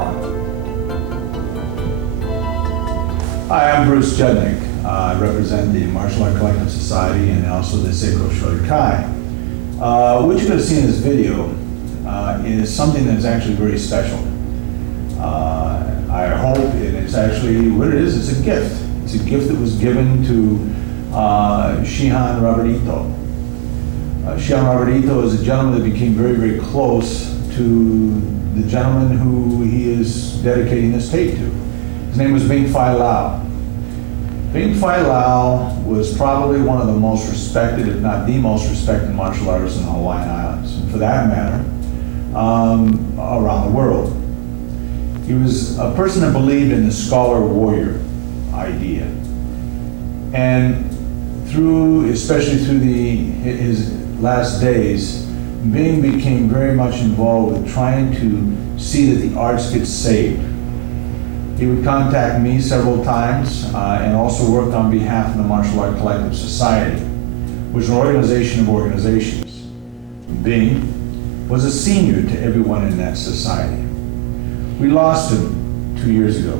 on. Hi, I'm Bruce Judnick. I represent the Martial Art Collective Society and also the Seiko Shotokai. What you're going to see in this video is something that's actually very special. I hope, and it's actually what it is, it's a gift. It's a gift that was given to Shihan Robertito. Shihan Robertito is a gentleman that became very, very close to the gentleman who he is dedicating this tape to. His name was Bing Phai Lao. Bing Phai Lao was probably one of the most respected, if not the most respected martial artists in the Hawaiian Islands, and for that matter, around the world. He was a person that believed in the scholar-warrior idea. And especially through his last days, Bing became very much involved with trying to see that the arts get saved. He would contact me several times and also worked on behalf of the Martial Art Collective Society, which is an organization of organizations. Bing was a senior to everyone in that society. We lost him 2 years ago.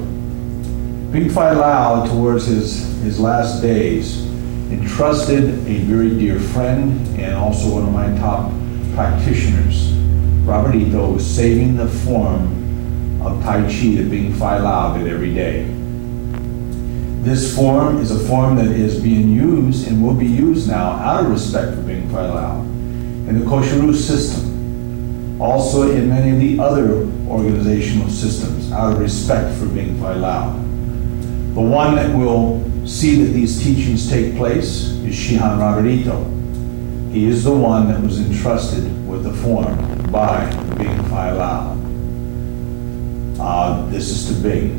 Bing Phai Lao, towards his last days, entrusted a very dear friend and also one of my top practitioners, Robertito, was saving the form of Tai Chi that Bing Phai Lao did every day. This form is a form that is being used and will be used now out of respect for Bing Phai Lao in the Koshiru system, also in many of the other organizational systems out of respect for Bing Phai Lao. The one that will see that these teachings take place is Shihan Robertito. He is the one that was entrusted with the form by Bing Phai Lao. This is to Bing.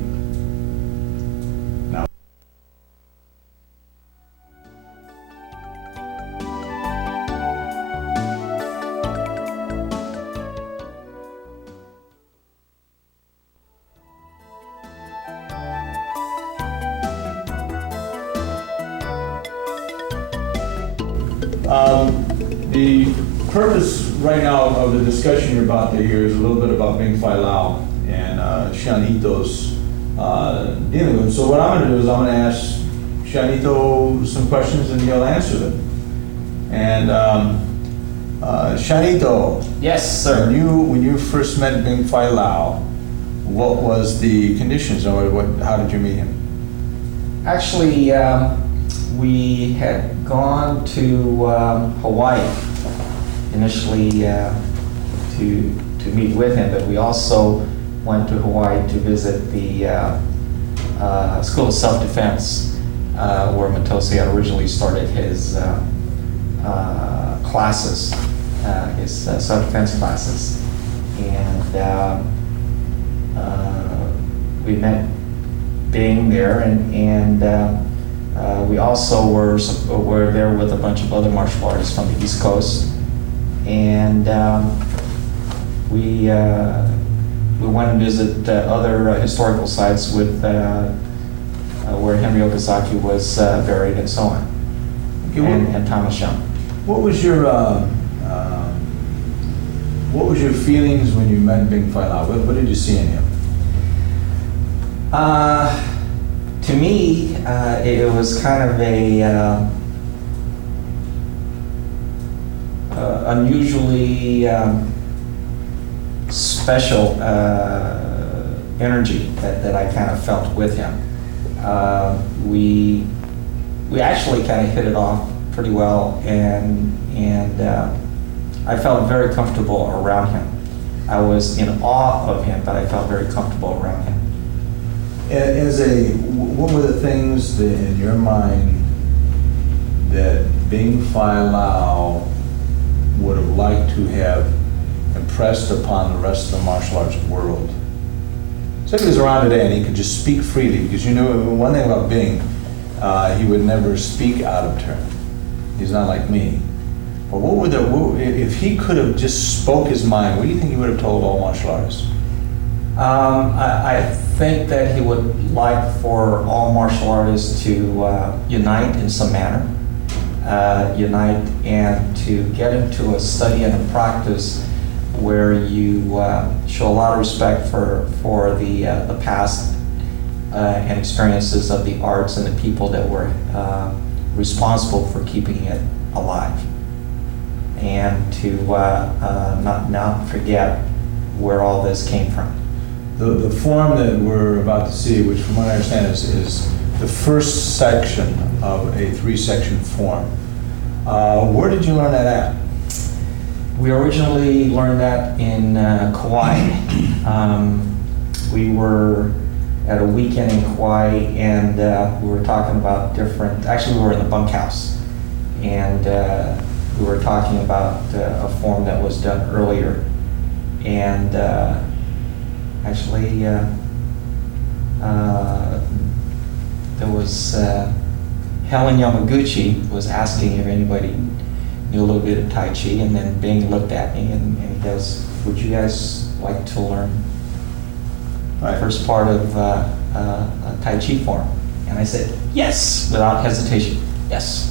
Now, the purpose right now of the discussion you're about to hear is a little bit about Bing Phai Lao and Shihanito's dealing with him. So what I'm going to do is I'm going to ask Shihanito some questions and he'll answer them. And Shihanito. Yes, sir. When you first met Bing Phai Lao, what was the conditions, or how did you meet him? Actually, we had gone to Hawaii initially to meet with him, but we also went to Hawaii to visit the School of Self-Defense, where Matosi had originally started his classes, his self-defense classes. And we met Bing there, and we also were there with a bunch of other martial artists from the East Coast. And we went and visited other historical sites with where Henry Okazaki was buried and so on, Okay, and Thomas Young. What was your feelings when you met Bing Phai Lao? What did you see in him? To me, it was kind of a unusually special energy that I kind of felt with him. We actually kind of hit it off pretty well, and I felt very comfortable around him. I was in awe of him, but I felt very comfortable around him. What were the things that, in your mind, that Bing Phai Lao would have liked to have impressed upon the rest of the martial arts world? So if he was around today and he could just speak freely, because you know one thing about Bing, he would never speak out of turn. He's not like me. But if he could have just spoke his mind, what do you think he would have told all martial artists? I think that he would like for all martial artists to unite in some manner, unite and to get into a study and a practice where you show a lot of respect for the past and experiences of the arts and the people that were responsible for keeping it alive, and to not forget where all this came from. The form that we're about to see, which from what I understand is the first section of a 3-section form. Where did you learn that at? We originally learned that in Kauai. We were at a weekend in Kauai, and we were talking about actually we were in the bunkhouse, and we were talking about a form that was done earlier. And actually, there was Helen Yamaguchi was asking if anybody knew a little bit of Tai Chi, and then Bing looked at me and he goes, "Would you guys like to learn the first part of Tai Chi form?" And I said, "Yes," without hesitation, "Yes."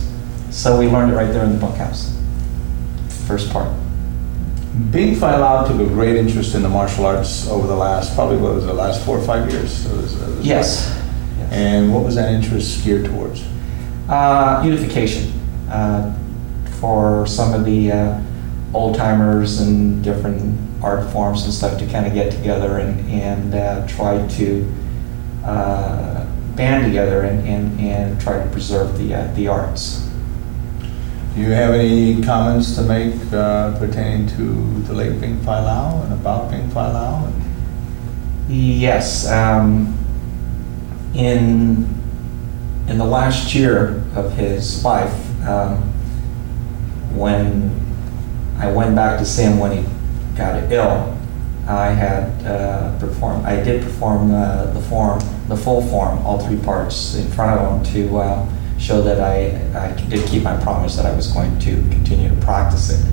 So we learned it right there in the bunkhouse, first part. Bing Fai Lao took a great interest in the martial arts over the last, probably what was it, the last 4 or 5 years? Yes. And what was that interest geared towards? Unification. For some of the old timers and different art forms and stuff to kind of get together and try to band together and try to preserve the arts. Do you have any comments to make pertaining to the late Bing Fai Lao and about Bing Fai Lao? Yes. In the last year of his life, when I went back to see him when he got ill, I did perform the full form, all 3 parts in front of him to show that I did keep my promise that I was going to continue to practice it.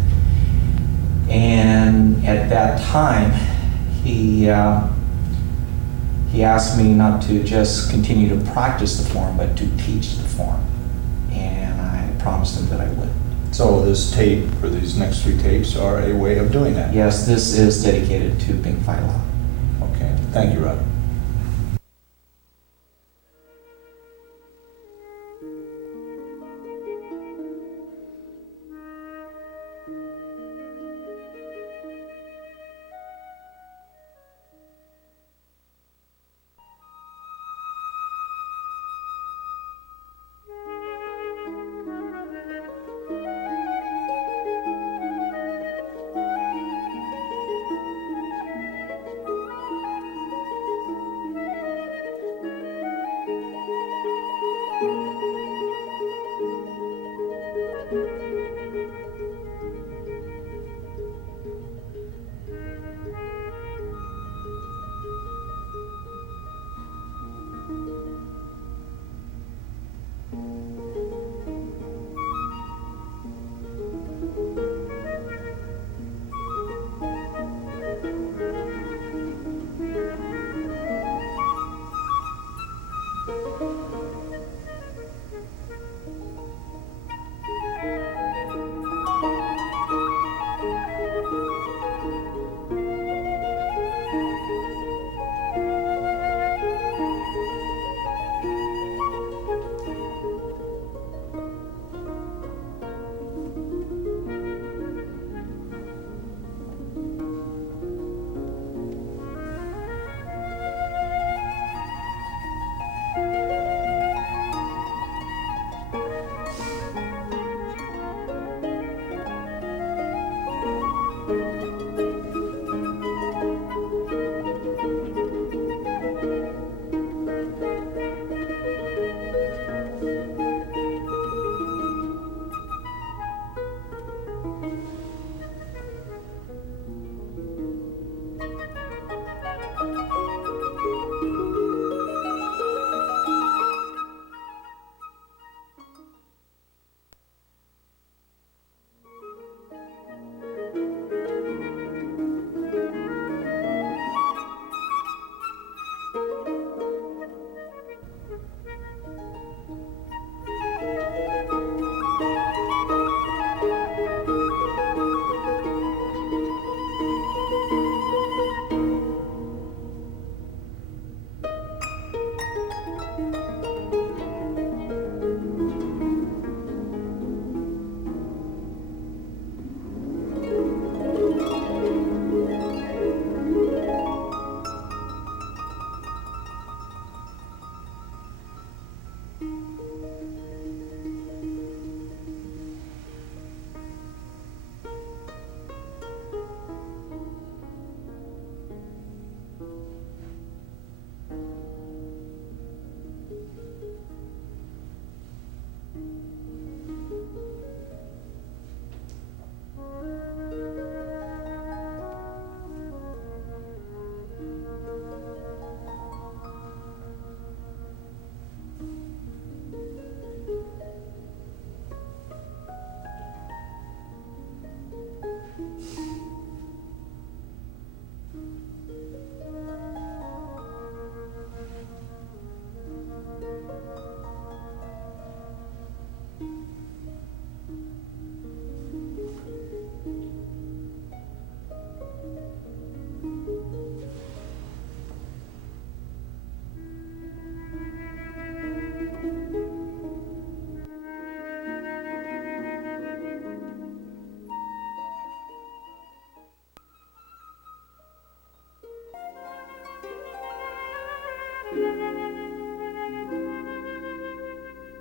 And at that time, he asked me not to just continue to practice the form, but to teach the form. And I promised him that I would. So this tape, or these next 3 tapes, are a way of doing that? Yes, this is dedicated to Bing Fai Lao. Okay, thank you, Robert.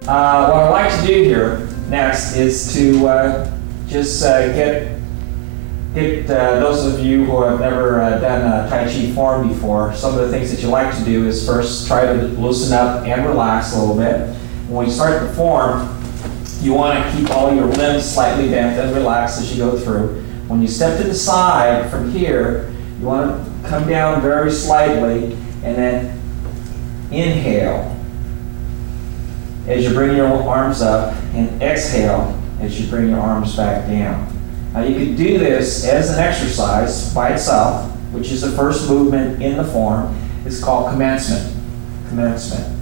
What I like to do here next is to just get those of you who have never done a Tai Chi form before, some of the things that you like to do is first try to loosen up and relax a little bit. When you start the form, you want to keep all your limbs slightly bent and relaxed as you go through. When you step to the side from here, you want to come down very slightly and then inhale as you bring your arms up and exhale as you bring your arms back down. Now you can do this as an exercise by itself, which is the first movement in the form. It's called commencement. Commencement.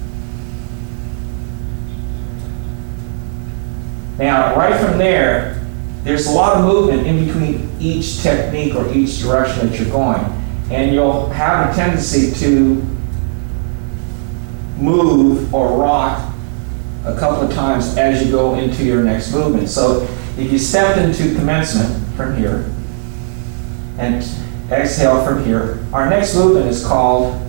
Now, right from there, there's a lot of movement in between each technique or each direction that you're going. And you'll have a tendency to move or rock a couple of times as you go into your next movement. So if you step into commencement from here and exhale from here, our next movement is called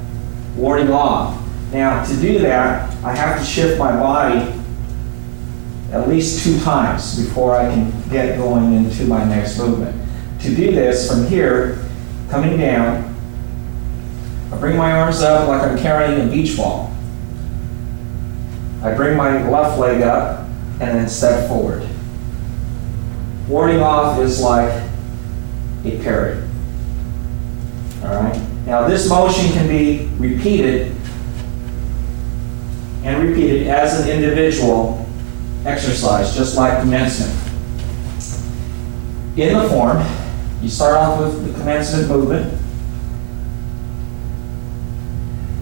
warding off. Now, to do that, I have to shift my body at least 2 times before I can get going into my next movement. To do this from here, coming down, I bring my arms up like I'm carrying a beach ball. I bring my left leg up and then step forward. Warding off is like a parry. All right? Now this motion can be repeated and repeated as an individual exercise, just like commencement. In the form, you start off with the commencement movement.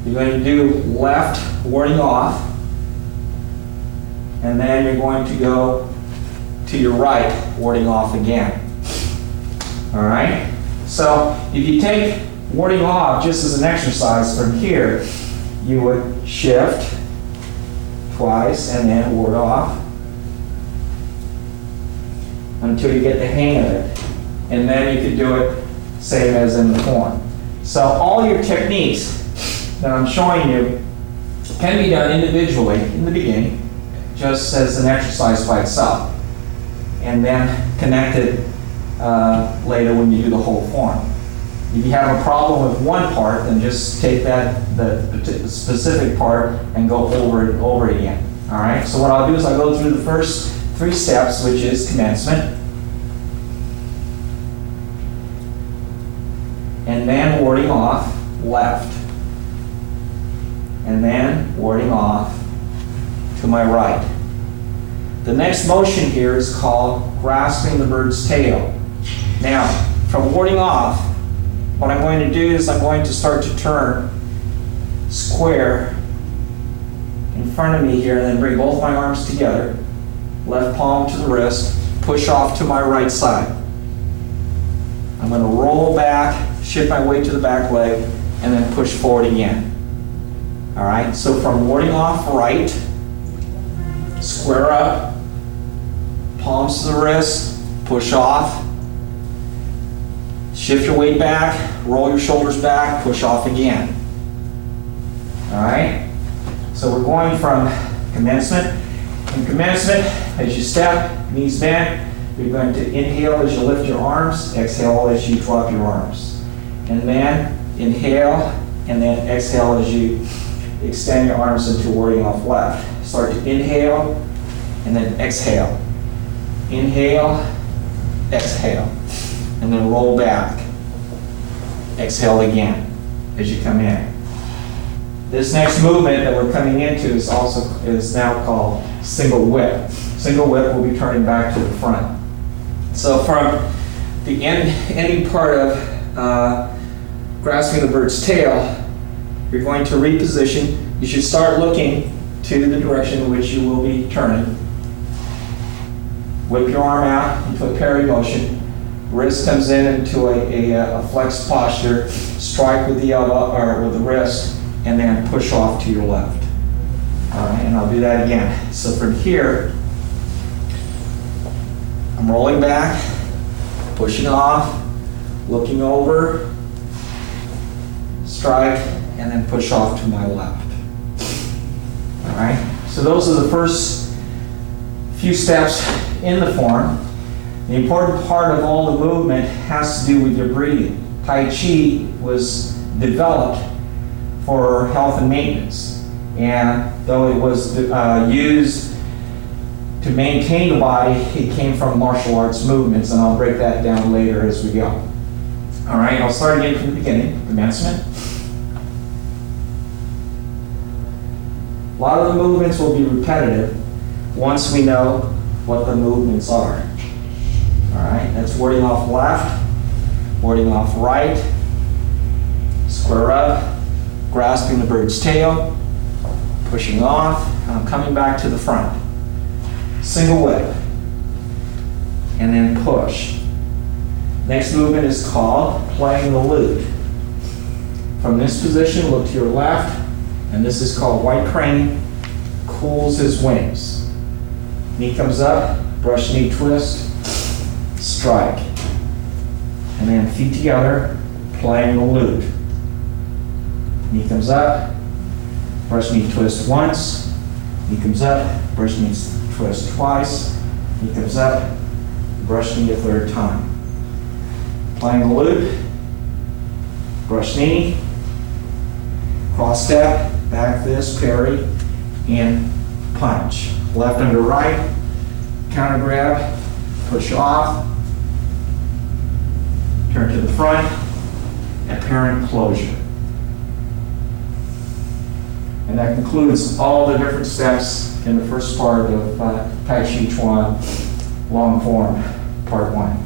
You're going to do left warding off, and then you're going to go to your right warding off again. All right? So if you take warding off just as an exercise from here, you would shift twice and then ward off until you get the hang of it. And then you could do it same as in the form. So all your techniques that I'm showing you can be done individually in the beginning, just as an exercise by itself, and then connected later when you do the whole form. If you have a problem with one part, then just take the specific part and go over it again. All right. So what I'll do is I'll go through the first 3 steps, which is commencement, and then warding off left, and then warding off to my right. The next motion here is called grasping the bird's tail. Now, from warding off, what I'm going to do is I'm going to start to turn square in front of me here and then bring both my arms together, left palm to the wrist, push off to my right side. I'm going to roll back, shift my weight to the back leg, and then push forward again. All right, so from warding off right, square up, palms to the wrist, push off, shift your weight back, roll your shoulders back, push off again. All right, so we're going from commencement. In commencement, as you step, knees bent, you're going to inhale as you lift your arms, exhale as you drop your arms. And then inhale, and then exhale as you extend your arms into warding off left. Start to inhale, and then exhale. Inhale, exhale, and then roll back. Exhale again as you come in. This next movement that we're coming into is now called single whip. Single whip will be turning back to the front. So from the ending part of grasping the bird's tail, you're going to reposition. You should start looking to the direction in which you will be turning. Whip your arm out into a parry motion. Wrist comes into a flexed posture. Strike with the elbow or with the wrist, and then push off to your left. All right, and I'll do that again. So from here, I'm rolling back, pushing off, looking over, strike, and then push off to my left. All right, so those are the first few steps in the form. The important part of all the movement has to do with your breathing. Tai Chi was developed for health and maintenance, and though it was used to maintain the body, it came from martial arts movements, and I'll break that down later as we go. All right, I'll start again from the beginning, commencement. A lot of the movements will be repetitive once we know what the movements are. All right, that's warding off left, warding off right, square up, grasping the bird's tail, pushing off, and I'm coming back to the front. Single whip, and then push. Next movement is called playing the lute. From this position, look to your left, and this is called white crane, cools his wings. Knee comes up, brush knee twist, strike. And then feet together, playing the lute. Knee comes up, brush knee twist once, knee comes up, brush knee twist twice, knee comes up, brush knee a third time. Playing the lute, brush knee, cross step, back fist, parry, and punch. Left under right, counter grab, push off, turn to the front, apparent closure. And that concludes all the different steps in the first part of Tai Chi Chuan long form, part 1.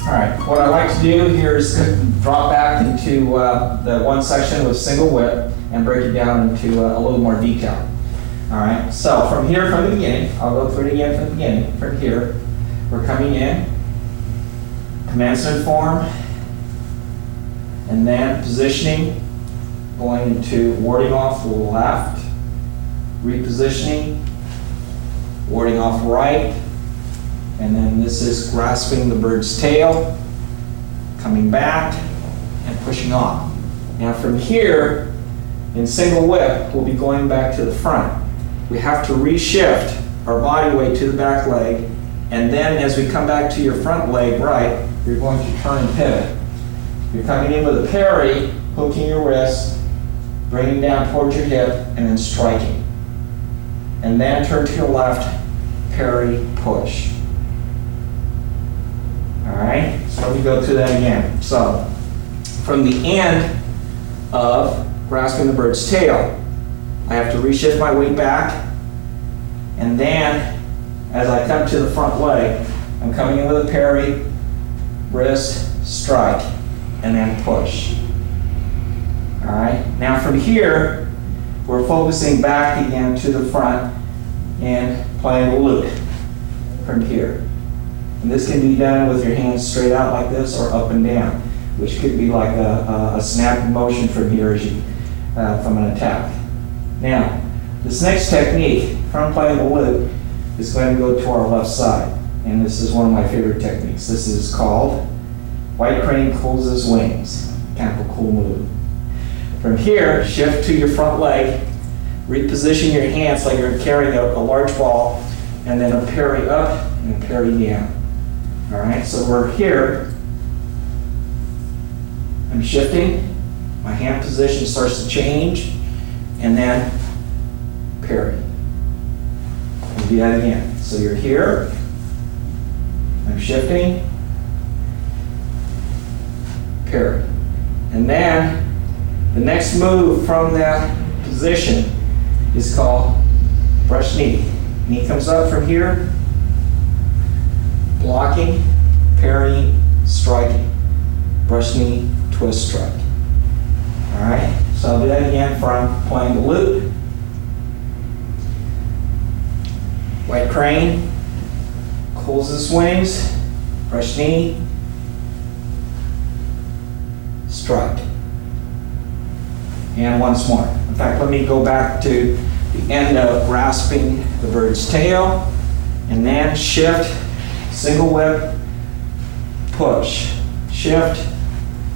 All right, what I like to do here is drop back into the one section with single whip and break it down into a little more detail. All right, so from here, from the beginning, I'll go through it again from the beginning. From here, we're coming in, commencement form, and then positioning, going into warding off left, repositioning, warding off right, and then this is grasping the bird's tail, coming back, and pushing off. Now from here, in single whip, we'll be going back to the front. We have to reshift our body weight to the back leg, and then as we come back to your front leg right, you're going to turn and pivot. You're coming in with a parry, hooking your wrist, bringing down towards your hip, and then striking. And then turn to your left, parry, push. All right, so let me go through that again. So, from the end of grasping the bird's tail, I have to reshift my weight back, and then as I come to the front leg, I'm coming in with a parry, wrist, strike, and then push. All right, now from here, we're focusing back again to the front and playing a loop from here. And this can be done with your hands straight out like this or up and down, which could be like a snap motion from here as you, from an attack. Now, this next technique, from playing the loop, is going to go to our left side. And this is one of my favorite techniques. This is called white crane pulls his wings. Kind of a cool move. From here, shift to your front leg, reposition your hands like you're carrying a large ball, and then a parry up and a parry down. All right, so we're here. I'm shifting. My hand position starts to change, and then parry. And do that again. So you're here. I'm shifting. Parry. And then the next move from that position is called brush knee. Knee comes up from here, blocking, parrying, striking. Brush knee, twist, strike. All right, so I'll do that again from playing the loop. White crane, pulls his wings, brush knee, strike. And once more. In fact, let me go back to the end of grasping the bird's tail, and then shift, single whip, push, shift,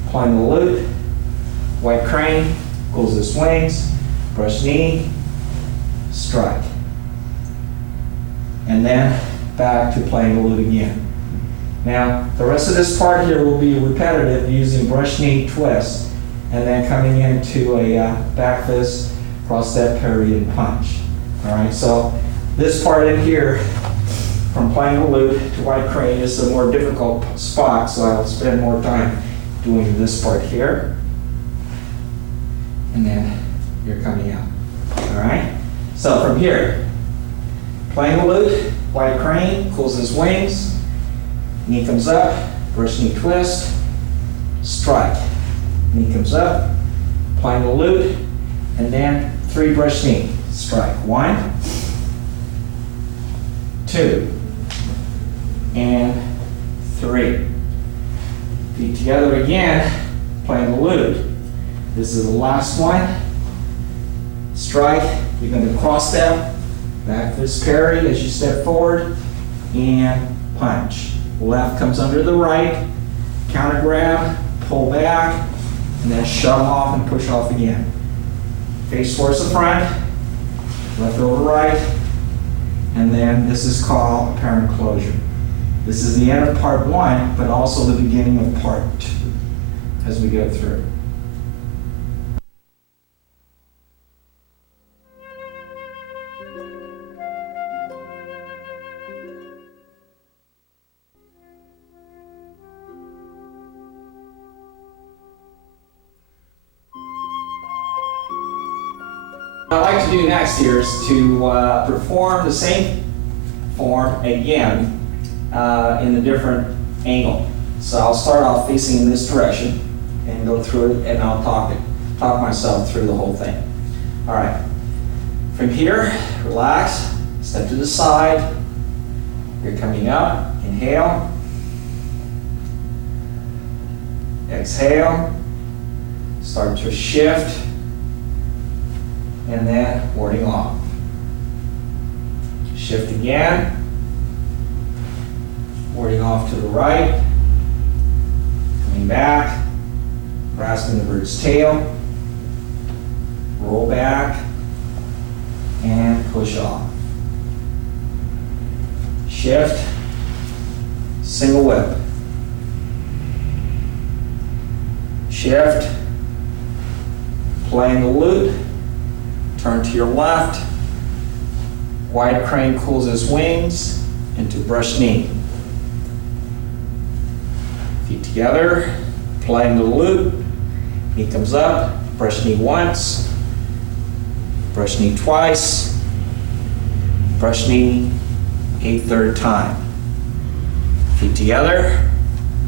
playing the loop, white crane, pulls his wings, brush knee, strike. And then back to playing the loop again. Now, the rest of this part here will be repetitive using brush knee, twist, and then coming into a back fist, cross step, parry, and punch. All right, so this part in here, from playing the loop to white crane, is a more difficult spot, so I'll spend more time doing this part here. And then you're coming out. All right, so from here, playing the loop, white crane, pulls his wings, knee comes up, brush knee twist, strike. Knee comes up, playing the loop, and then 3 brush knee, strike. 1, 2, and 3. Feet together again, playing the loop. This is the last one. Strike, you're going to cross step, back fist parry as you step forward, and punch. Left comes under the right, counter grab, pull back, and then shove off and push off again. Face towards the front, left over right, and then this is called apparent closure. This is the end of part 1, but also the beginning of part 2 as we go through. What I'd like to do next here is to perform the same form again in a different angle. So I'll start off facing in this direction and go through it, and I'll talk myself through the whole thing. All right. From here, relax, step to the side. You're coming up, inhale, exhale, start to shift, and then warding off. Shift again, warding off to the right, coming back, grasping the bird's tail, roll back, and push off. Shift, single whip. Shift, playing the loop, turn to your left, white crane cools his wings into brush knee. Feet together, applying the loop. Knee comes up, brush knee once, brush knee twice, brush knee a third time. Feet together,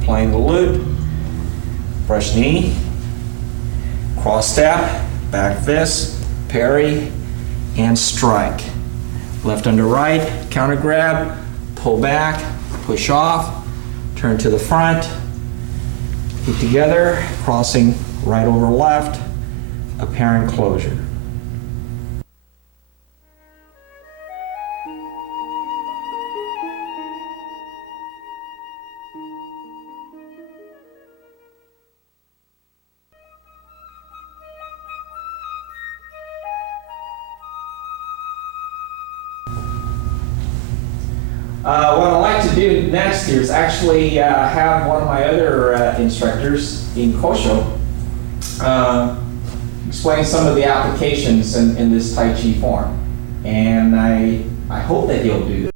applying the loop, brush knee, cross step, back fist, parry, and strike. Left under right, counter grab, pull back, push off, turn to the front, feet together, crossing right over left, apparent closure. What I'd like to do next here is actually have one of my other instructors in Kosho explain some of the applications in this Tai Chi form. And I hope that he'll do